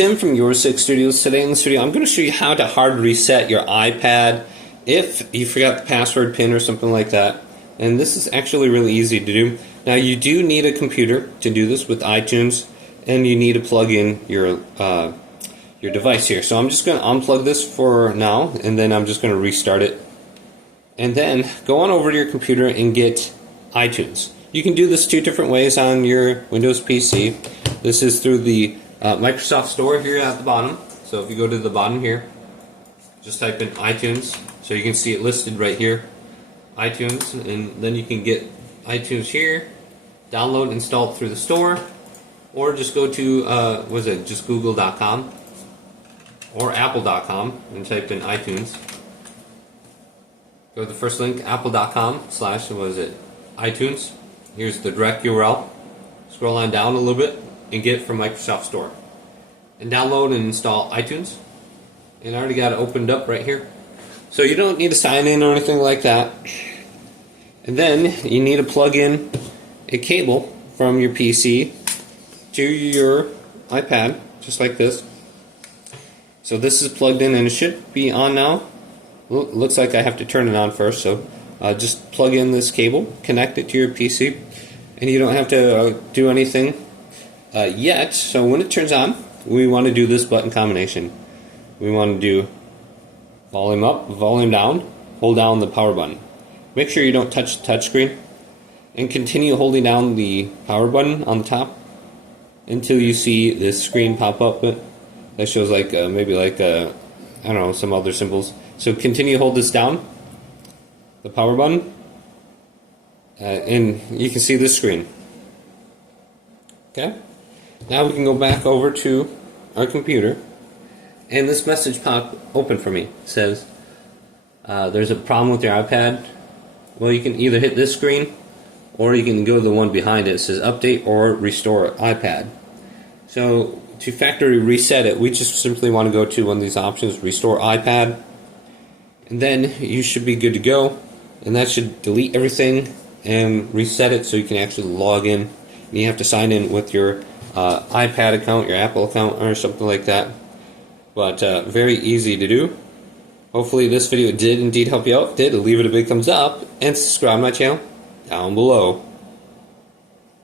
Tim from Your Six Studios. Today in the studio, I'm going to show you how to hard reset your iPad if you forgot the password, PIN, or something like that. And this is actually really easy to do. Now, you do need a computer to do this with iTunes, and you need to plug in your device here. So I'm just going to unplug this for now, and then I'm just going to restart it. And then go on over to your computer and get iTunes. You can do this two different ways on your Windows PC. This is through the Microsoft Store here at the bottom. So if you go to the bottom here, just type in iTunes. So you can see it listed right here, iTunes, and then you can get iTunes here, download, install it through the store, or just go to just google.com or apple.com and type in iTunes. Go to the first link, apple.com/iTunes. Here's the direct URL. Scroll on down a little bit and get it from Microsoft Store. And download and install iTunes. And I already got it opened up right here. So you don't need to sign in or anything like that. And then you need to plug in a cable from your PC to your iPad, just like this. So this is plugged in and it should be on now. Looks like I have to turn it on first, so just plug in this cable, connect it to your PC, and you don't have to do anything yet. So when it turns on, we want to do this button combination. We want to do volume up, volume down, hold down the power button. Make sure you don't touch the touch screen, and continue holding down the power button on the top until you see this screen pop up that shows like maybe like I don't know, some other symbols. So continue to hold this down, the power button, and you can see this screen. Okay? Now we can go back over to our computer, and this message popped open for me. It says, there's a problem with your iPad. Well, you can either hit this screen, or you can go to the one behind it. It says update or restore iPad. So to factory reset it, we just simply want to go to one of these options, restore iPad. And then you should be good to go, and that should delete everything and reset it so you can actually log in. And you have to sign in with your iPad account, your Apple account, or something like that. But very easy to do. Hopefully this video did indeed help you out. If it did, leave it a big thumbs up and subscribe to my channel down below.